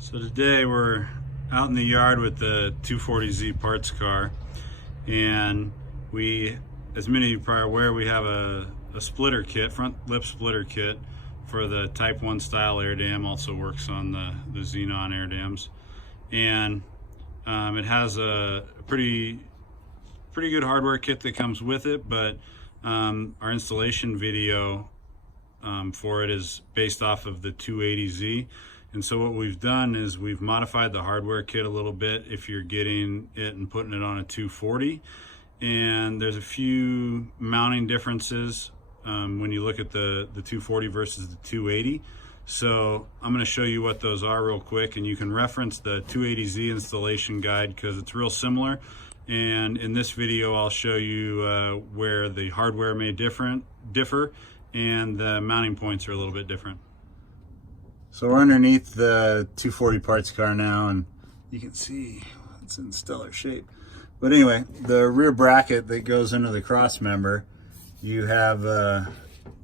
So today we're out in the yard with the 240Z parts car, and as many of you probably are aware, we have a splitter kit, front lip splitter kit for the Type 1 style air dam. Also works on the Xenon air dams, and it has a pretty good hardware kit that comes with it, but our installation video for it is based off of the 280Z. And so what we've done is we've modified the hardware kit a little bit if you're getting it and putting it on a 240. And there's a few mounting differences when you look at the 240 versus the 280. So I'm going to show you what those are real quick, and you can reference the 280Z installation guide because it's real similar. And in this video I'll show you where the hardware may differ and the mounting points are a little bit different. So we're underneath the 240 parts car now, and you can see it's in stellar shape. But anyway, the rear bracket that goes into the cross member, you have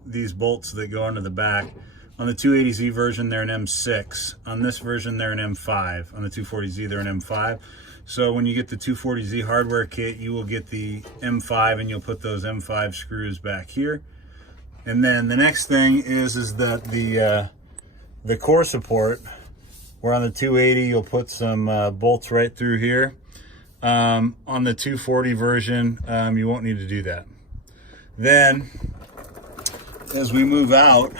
these bolts that go into the back. On the 280Z version, they're an M6. On this version, they're an M5. On the 240Z, they're an M5. So when you get the 240Z hardware kit, you will get the M5, and you'll put those M5 screws back here. And then the next thing is that the core support, where on the 280 you'll put some bolts right through here. On the 240 version, you won't need to do that. Then, as we move out,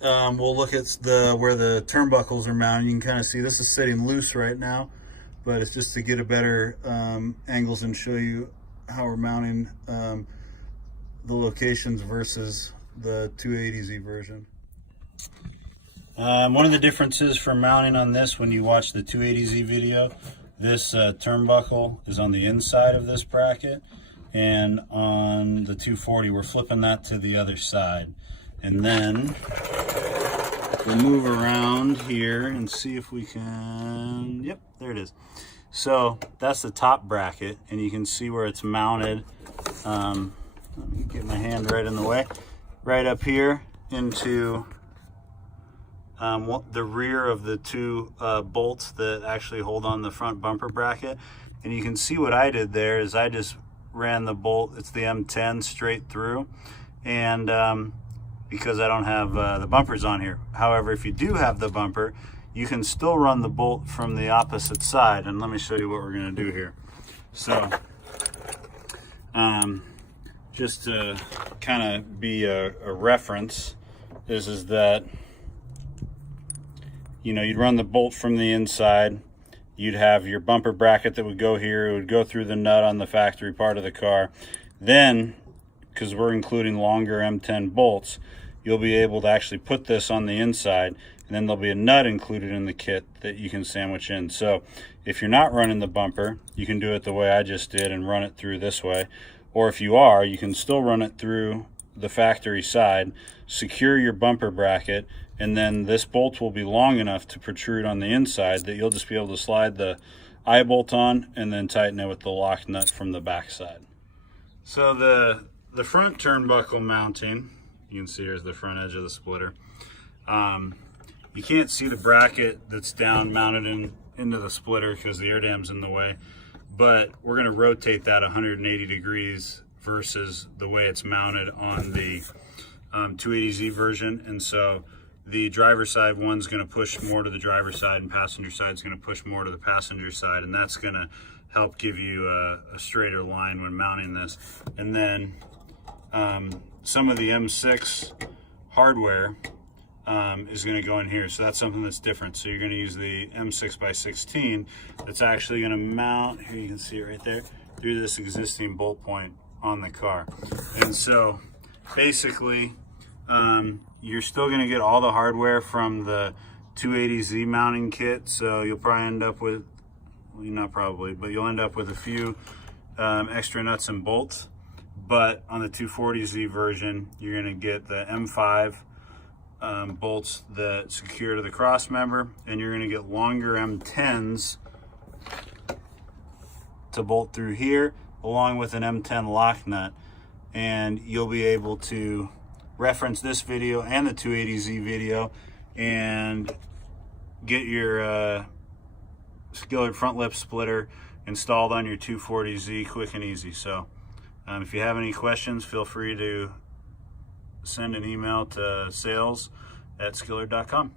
we'll look at where the turnbuckles are mounted. You can kind of see this is sitting loose right now, but it's just to get a better angles and show you how we're mounting the locations versus the 280Z version. One of the differences for mounting on this, when you watch the 280Z video, this turnbuckle is on the inside of this bracket, and on the 240 we're flipping that to the other side. And then we'll move around here and see if we can, yep, there it is. So that's the top bracket, and you can see where it's mounted. Let me get my hand right in the way. Right up here into the rear of the two bolts that actually hold on the front bumper bracket. And you can see what I did there is I just ran the bolt, it's the M10, straight through, and because I don't have the bumpers on here. However, if you do have the bumper, you can still run the bolt from the opposite side, and let me show you what we're going to do here. So just to kind of be a reference is that, you know, you'd run the bolt from the inside, you'd have your bumper bracket that would go here, it would go through the nut on the factory part of the car. Then, because we're including longer M10 bolts, you'll be able to actually put this on the inside, and then there'll be a nut included in the kit that you can sandwich in. So if you're not running the bumper, you can do it the way I just did and run it through this way. Or if you are, you can still run it through the factory side, secure your bumper bracket, and then this bolt will be long enough to protrude on the inside that you'll just be able to slide the eye bolt on and then tighten it with the lock nut from the back side. So the front turnbuckle mounting, you can see here's the front edge of the splitter. You can't see the bracket that's down mounted into the splitter because the air dam's in the way, but we're going to rotate that 180 degrees versus the way it's mounted on the 280Z version. And so the driver's side one's going to push more to the driver's side, and passenger side's going to push more to the passenger side, and that's going to help give you a straighter line when mounting this. And then some of the M6 hardware is going to go in here, so that's something that's different. So you're going to use the M6x16 that's actually going to mount, here you can see it right there, through this existing bolt point on the car. And so basically you're still going to get all the hardware from the 280Z mounting kit, so you'll probably end up with, well, not probably, but you'll end up with a few extra nuts and bolts. But on the 240Z version, you're going to get the M5 bolts that secure to the cross member, and you're going to get longer M10s to bolt through here, along with an M10 lock nut. And you'll be able to reference this video and the 280Z video and get your Skillard front lip splitter installed on your 240Z quick and easy. So if you have any questions, feel free to send an email to sales@skillard.com.